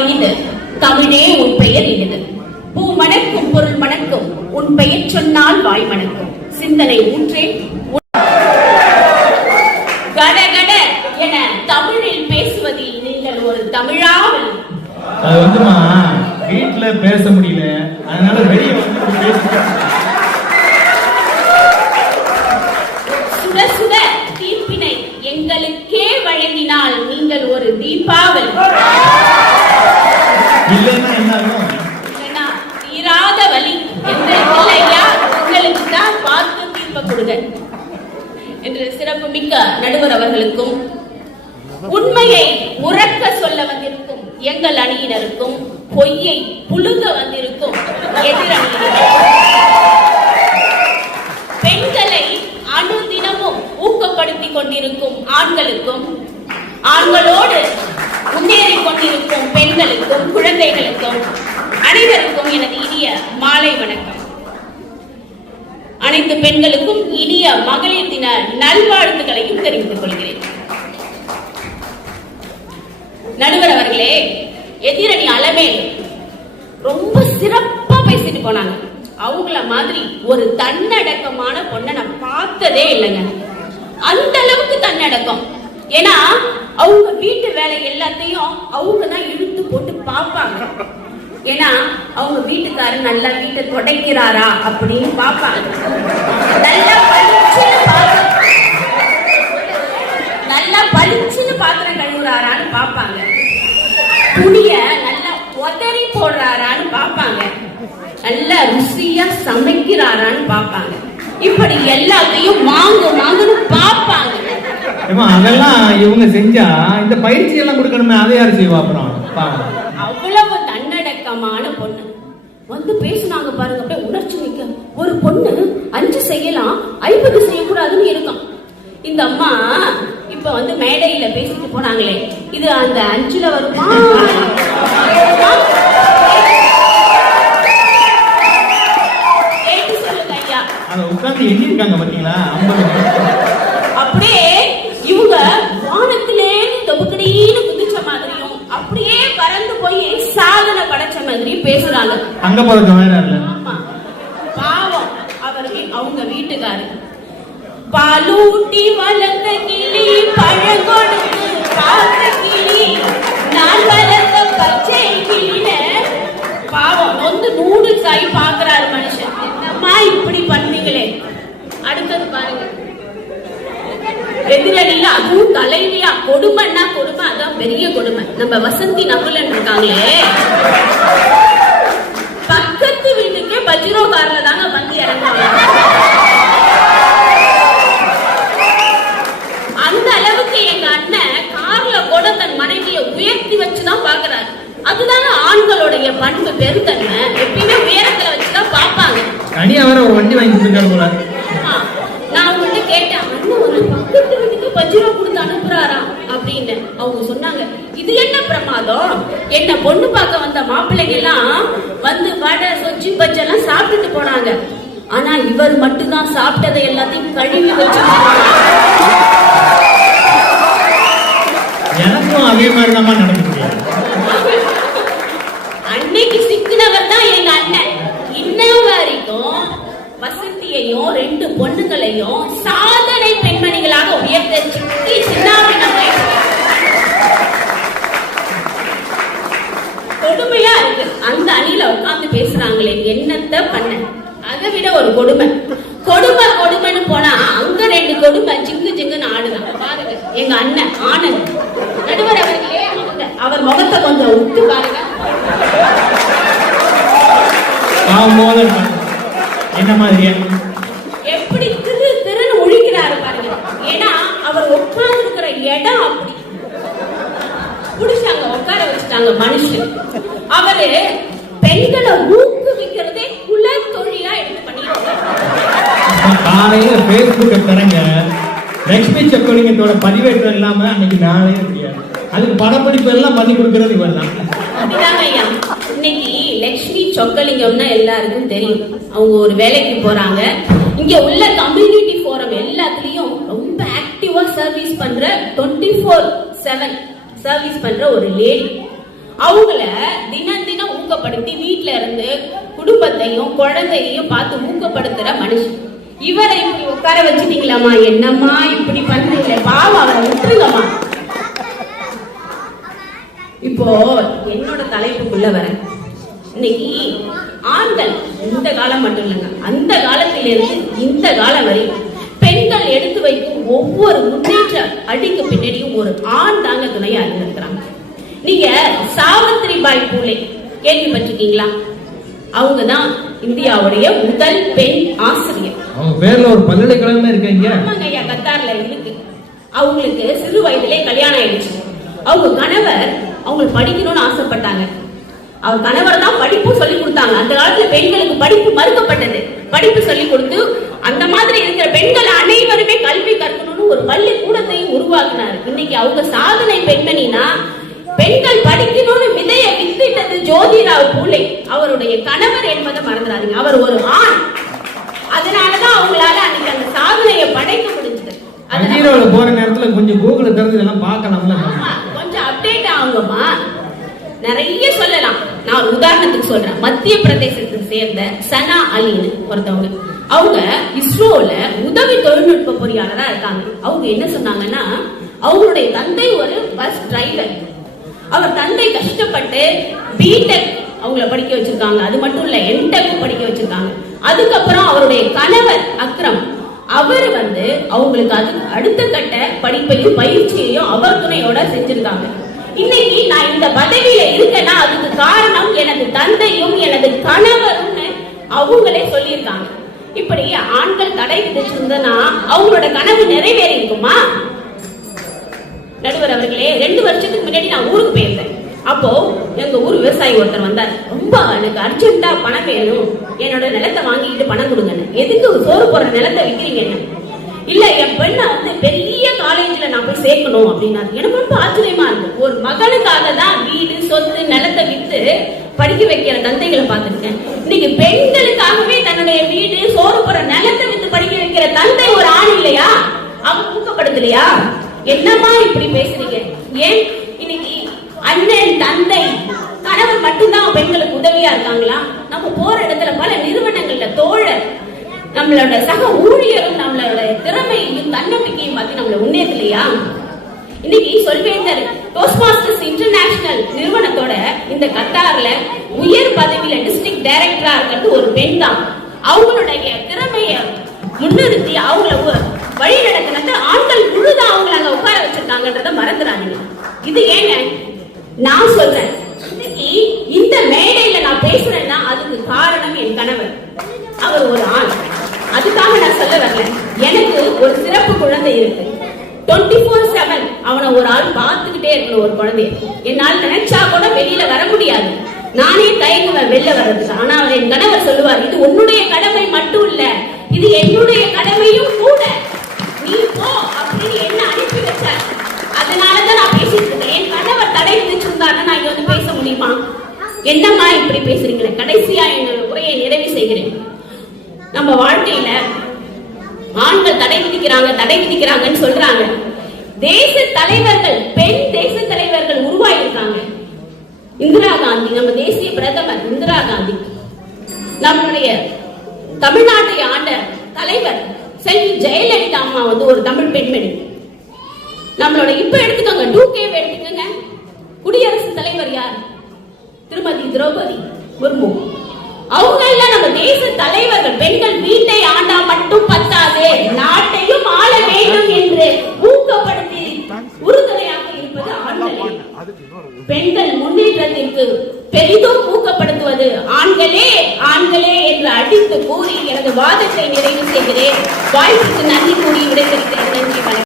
இனிது தமிழே உன் பெயர் இனிது. பூ மணக்கும் பொருள் மணக்கும் உன் பெயர் சொன்னால் வாய் மணக்கும். சிந்தனை ஊற்றே உன் கட கட என தமிழில் பேசுவதில் நீங்கள் ஒரு தமிழாவில். அது வந்துமா? வீட்டுல பேச முடியல. அதனால வெளியே வந்து பேசுறேன் சுட சுட தீர்ப்பினை எங்களுக்கே வழங்கினால் நீங்கள் ஒரு தீபாவளி இல்லைன்னா என்ன ஆகும் இல்லைனா தீராத வலி எங்களுக்கு இல்லையா உங்களுக்கு தான் பார்த்து தீர்ப்ப கொடுங்க என்று சிறப்பு மிக்க நடுவர் அவர்களுக்கும் உண்மையை உறக்க சொல்ல வந்திருக்கும் எங்கள் அணியினருக்கும் பொய்யை புழுங்க வந்திருக்கும் எதிர் அணியினருக்கும் பெண்களை அனுதினமும் ஊக்கப்படுத்திக் கொண்டிருக்கும் ஆண்களுக்கும் ஆண்களோடு முன்னேறி கொண்டிருக்கும் பெண்களுக்கும் குழந்தைகளுக்கும் அனைவருக்கும் எனது இனிய மாலை வணக்கம். அனைத்து பெண்களுக்கும் இனிய மகளிர் தின நல்வாழ்த்துக்களையும் தெரிவித்துக் கொள்கிறேன். நடுவர் அவர்களே எதிரணி அளவே ரொம்ப சிறப்பா பேசிட்டு போனாங்க. அவங்கள மாதிரி ஒரு தன்னடக்கமான பொண்ணை நான் பார்த்ததே இல்லைங்க. அந்த அளவுக்கு தன்னடக்கம். ஏன்னா அவங்க வீட்டு வேலை எல்லாத்தையும் அவங்க தான் இழுத்து போட்டு பார்ப்பாங்க. ஏன்னா அவங்க வீட்டுக்காரர் நல்லா வீட்டை துடைக்கிறாரா அப்படின்னு பார்ப்பாங்க. நல்லா பளிச்சுன்னு நல்லா பளிச்சுன்னு பாத்திரம் கழுவுறாரான்னு பார்ப்பாங்க. துணிய நல்லா உதறி போடுறாரான்னு பார்ப்பாங்க. நல்லா ருசியா சமைக்கிறாரான்னு பார்ப்பாங்க. இப்படி எல்லாத்தையும் மாங்கு மாங்குன்னு பார்ப்பாங்க. ஏமா அதெல்லாம் இவங்க செஞ்சா இந்த பயிற்சி எல்லாம் கொடுக்கணுமே அதை யார் செய்வா அப்புறம். அவ்வளவு தன்னடக்கமான பொண்ணு. வந்து பேசுனாங்க பாருங்க அப்படியே உணர்ச்சி மிக்க. ஒரு பொண்ணு அஞ்சு செய்யலாம் ஐம்பது செய்யக்கூடாதுன்னு இருக்கும். இந்த அம்மா இப்ப வந்து மேடையில பேசிட்டு போனாங்களே இது அந்த அஞ்சுல வருமா? உட்கார்ந்து எண்ணிருக்காங்க பாத்தீங்களா? அப்படியே பறந்து போய் சாதனை படைச்ச மாதிரியும் பேசுறாங்க. அங்க ஆமா. பாவம். அவர் அவங்க வீட்டுக்காரர். பாலூட்டி வளர்ந்த கிளி பழம் கொடுத்து பார்த்த கிளி நான் வளர்ந்த பச்சை கிளின பாவம். வந்து நூடுல்ஸ் ஆகி பாக்குறாரு மனுஷன். என்னம்மா இப்படி பண்ணீங்களே? அடுத்தது பாருங்க. எதிரணியில அதுவும் தலைவியா கொடுமைன்னா கொடுமை அதான் பெரிய கொடுமை. நம்ம வசந்தி நகுலன் இருக்காங்களே பக்கத்து வீட்டுக்கே பஜ்ரோ கார்ல தாங்க வந்து இறங்குவாங்க. அந்த அளவுக்கு எங்க அண்ணன் கார்ல கூட தன் மனைவியை உயர்த்தி வச்சுதான் பாக்குறாரு. அதுதாங்க ஆண்களுடைய பண்பு பெருந்தன்மை. எப்பயுமே உயரத்துல வச்சுதான் பாப்பாங்க தனியா வேற ஒரு வண்டி வாங்கி கொடுத்துருக்காரு போல. நான் அவங்கள்ட்ட கேட்டேன் அண்ணன் வந்து பக்கத்து வீட்டுக்கு பஜ்ரோ கொடுத்து அனுப்புறாரா? அப்படின்னு அவங்க சொன்னாங்க இது என்ன பிரமாதம்? என்ன பொண்ணு பார்க்க வந்த மாப்பிள்ளைங்க எல்லாம் வந்து வடை சொச்சி பச்செல்லாம் சாப்பிட்டுட்டு போனாங்க. ஆனா இவர் மட்டும்தான் சாப்பிட்டதை எல்லாத்தையும் கழுவி வச்சு எனக்கும் அதே மாதிரி தான் நடந்துச்சு. அன்னைக்கு சிக்கினவர் தான் எங்க அண்ணன். இன்ன வரைக்கும் வசந்தியையும் ரெண்டு பொண்ணுங்களையும் சாதனை பெண்மணிகளாக உயர்த்த சிக்கி சின்னாபின்னமாய் கொடுமையா இருக்கு. அந்த அணியில உட்கார்ந்து பேசுறாங்களே என்னத்த பண்ண? அதை விட ஒரு கொடுமை. கொடுமை கொடுமைன்னு போனா அங்க ரெண்டு கொடுமை ஜிங்கு ஜிங்குன்னு ஆடுதான் பாருங்க எங்க அண்ணன் ஆனந்த். நடுவர் அவர்களே அவர் முகத்தை கொஞ்சம் உத்து பாருங்க. என்ன மாதிரியா? எப்படி திரு திருன்னு ஒழிக்கிறாரு பாருங்க. ஏன்னா அவர் உட்கார்ந்து இருக்கிற இடம் அப்படி. உட்கார வச்சுட்டாங்க மனுஷன். அவரு பெண்களை ஊக்குவிக்கிறதே குல தொழிலா எடுத்து பண்ணிட்டு இருக்காரு. காலையில பேஸ்புக்கை தரங்க லட்சுமி சக்கோலிங்கத்தோட பதிவேற்றம் இல்லாம அன்னைக்கு நாளே முடியாது. அதுக்கு படப்பிடிப்பு எல்லாம் பண்ணி கொடுக்கறது இவன் தான். இன்னைக்கு லட்சுமி சொக்கலிங்கம்னா எல்லாருக்கும் தெரியும். அவங்க ஒரு வேலைக்கு போறாங்க. இங்க உள்ள கம்யூனிட்டி ஃபோரம் எல்லாத்துலயும் ரொம்ப ஆக்டிவா சர்வீஸ் பண்ற டுவெண்ட்டி ஃபோர் செவன் சர்வீஸ் பண்ற ஒரு லேடி அவங்கள தினம் தினம் ஊக்கப்படுத்தி வீட்டுல இருந்து குடும்பத்தையும் குழந்தையையும் பார்த்து ஊக்கப்படுத்துற மனுஷன். இவரை இப்படி உட்கார வச்சுட்டீங்களாமா என்னம்மா இப்படி பண்றீங்க? பாவம் அவரை விட்டுருங்கம்மா. இப்போ என்னோட தலைப்புக்குள்ள வரேன். இன்னைக்கு ஆண்கள் இந்த காலம் மட்டும் இல்லைங்க அந்த காலத்திலிருந்து இந்த காலம் வரை பெண்கள் எடுத்து வைக்கும் ஒவ்வொரு முன்னேற்ற அடிக்கு பின்னாடியும் ஒரு ஆண் தாங்க துணையா இருந்திருக்கிறாங்க. நீங்க சாவித்ரி பாய் பூலே கேள்விப்பட்டிருக்கீங்களா? அவங்க தான் இந்தியாவுடைய முதல் பெண் ஆசிரியர். அவங்க பேர்ல ஒரு பல்கலைக்கழகமே இருக்கீங்க ஆமாங்க ஐயா கத்தார்ல இருக்கு. அவங்களுக்கு சிறு வயதிலே கல்யாணம் ஆயிடுச்சு. அவங்க கணவர் அவங்களுக்கு படிக்கணும்னு ஆசைப்பட்டாங்க. அவர் கணவர் தான் படிப்பும் சொல்லி கொடுத்தாங்க. அந்த காலத்துல பெண்களுக்கு படிப்பு மறுக்கப்பட்டது. படிப்பு சொல்லி கொடுத்து அந்த மாதிரி இருக்கிற பெண்கள் அனைவருமே கல்வி கற்கணும்னு ஒரு பள்ளி கூடத்தையும் உருவாக்குனாரு. இன்னைக்கு அவங்க சாதனை பெண்மணினா பெண்கள் படிக்கணும்னு விதைய வித்திட்டது ஜோதிராவ் பூலே. அவருடைய கணவர் என்பதை மறந்துடாதீங்க. அவர் ஒரு ஆண். அதனாலதான் அவங்களால அன்னைக்கு அந்த சாதனையை படைக்க முடிஞ்சது. அஜீரோல போற நேரத்துல கொஞ்சம் கூகுள திறந்து இதெல்லாம் பார்க்கலாம்ல. கொஞ்சம் அப்டேட் ஆகுங்கம்மா நிறைய சொல்லலாம். நான் உதாரணத்துக்கு சொல்றேன். மத்திய பிரதேசத்தை சேர்ந்த சனா அலின்னு ஒருத்தவங்க. அவங்க இஸ்ரோல உதவி தொழில்நுட்ப பொறியாளரா இருக்காங்க. அவங்க என்ன சொன்னாங்கன்னா அவங்களுடைய தந்தை ஒரு பஸ் டிரைவர் அவர் தந்தை கஷ்டப்பட்டு பிடெக் அவங்கள படிக்க வச்சிருக்காங்க. அது மட்டும் இல்ல என்டெக் படிக்க வச்சிருக்காங்க. அதுக்கப்புறம் அவருடைய கணவர் அக்ரம் அவர் வந்து அவங்களுக்கு அது அடுத்த கட்ட படிப்பையும் பயிற்சியையும் அவர் துணையோட செஞ்சிருக்காங்க. இன்னைக்கு நான் இந்த பதவியில இருக்கேன்னா அதுக்கு காரணம் எனது தந்தையும் எனது கணவரும்னு அவங்களே சொல்லியிருக்காங்க. இப்படி ஆண்கள் தடை விதிச்சிருந்தனா அவங்களோட கனவு நிறைவேறி இருக்குமா நடுவர் அவர்களே ரெண்டு வருஷத்துக்கு முன்னாடி நான் ஊருக்கு போயிருந்தேன். அப்போ எங்க ஊர் விவசாயி ஒருத்தர் வந்தார். ரொம்ப எனக்கு அர்ஜென்ட்டா பணம் வேணும். என்னோட நிலத்தை வாங்கிட்டு பணம் கொடுங்கன்னு. எதுக்கு சோறு போற நிலத்தை விற்கிறீங்க என்ன? இல்ல என் பெண்ணை வந்து பெரிய காலேஜ்ல நான் போய் சேர்க்கணும் அப்படின்னாரு. எனக்கு ரொம்ப ஆச்சரியமா இருக்கு. ஒரு மகனுக்காக தான் வீடு சொத்து நிலத்தை வித்து படிக்க வைக்கிற தந்தைகளை பார்த்துருக்கேன். இன்னைக்கு பெண்களுக்காகவே தன்னுடைய வீடு சோறு போற நிலத்தை வித்து படிக்க வைக்கிற தந்தை ஒரு ஆண் இல்லையா? அவங்க ஊக்கப்படுத்தலையா? என்னமா இப்படி பேசுறீங்க? ஏன்? இன்னைக்கு அண்ணன் தந்தை கணவர் மட்டும்தான் பெண்களுக்கு உதவியா இருக்காங்களா? நம்ம போற இடத்துல பல நிறுவனங்கள்ல தோழர் நம்மளோட சக ஊழியரும் நம்மளோட திறமையையும் தன்னம்பிக்கையும் பார்த்து நம்மள முன்னேற்றலையா இன்னைக்கு சொல்வேந்தர் டோஸ்ட் இன்டர்நேஷனல் நிறுவனத்தோட இந்த கத்தார்ல உயர் பதவியில டிஸ்ட்ரிக்ட் டைரக்டரா இருக்கிறது ஒரு பெண் தான் அவங்களுடைய திறமைய முன்னிறுத்தி அவங்கள வழி நடத்தினது ஆண்கள் முழுதான் அவங்கள அங்க உட்கார வச்சிருக்காங்கன்றத மறந்துடாதீங்க இது ஏங்க? நான் சொல்றேன். இன்னைக்கு இந்த மேடையில நான் பேசுறேன்னா அதுக்கு காரணம் என் கணவர். அவர் ஒரு ஆண். அதுக்காக நான் சொல்ல வரல. எனக்கு ஒரு சிறப்பு குழந்தை இருக்கு. டுவெண்ட்டி ஃபோர் செவன் அவனை ஒரு ஆள் பார்த்துக்கிட்டே இருக்கணும் ஒரு குழந்தைய. என்னால் நினைச்சா கூட வெளியில வர முடியாது. நானே தயங்குவேன் வெளில வர்றதுக்கு. ஆனா அவர் என் கணவர் சொல்லுவார் இது உன்னுடைய கடமை மட்டும் இல்ல இது என்னுடைய கடமையும் கூட. என்னம்மா இப்படி பேசுறீங்களே? கடைசியா என்னோட உரையை நிறைவு செய்கிறேன். நம்ம வாழ்க்கையில ஆண்கள் தடை விதிக்கிறாங்க தடை விதிக்கிறாங்கன்னு சொல்றாங்க. தேச தலைவர்கள் பெண் தேச தலைவர்கள் உருவாயிருக்காங்க இந்திரா காந்தி நம்ம தேசிய பிரதமர் இந்திரா காந்தி. நம்மளுடைய தமிழ்நாட்டை ஆண்ட தலைவர் செல்வி ஜெயலலிதா அம்மா வந்து ஒரு தமிழ் பெண்மணி. நம்மளோட இப்ப எடுத்துக்கோங்க டூ கேவ் எடுத்துக்கோங்க. குடியரசுத் தலைவர் யார்? திருமதி திரௌபதி முர்மு. அவங்க எல்லாம் நம்ம தேச தலைவர்கள் பெண்கள் வீட்டை ஆண்டா மட்டும் பத்தாது நாட்டையும் ஆள வேண்டும் என்று ஊக்கப்படுத்தி உறுதுணையாக இருப்பது ஆண்களே. பெண்கள் முன்னேற்றத்திற்கு பெரிதும் ஊக்கப்படுத்துவது ஆண்களே ஆண்களே என்று அடித்து கூறி எனது வாதத்தை நிறைவு செய்கிறேன். வாய்ப்புக்கு நன்றி கூறி விடைபெறுகிறேன்.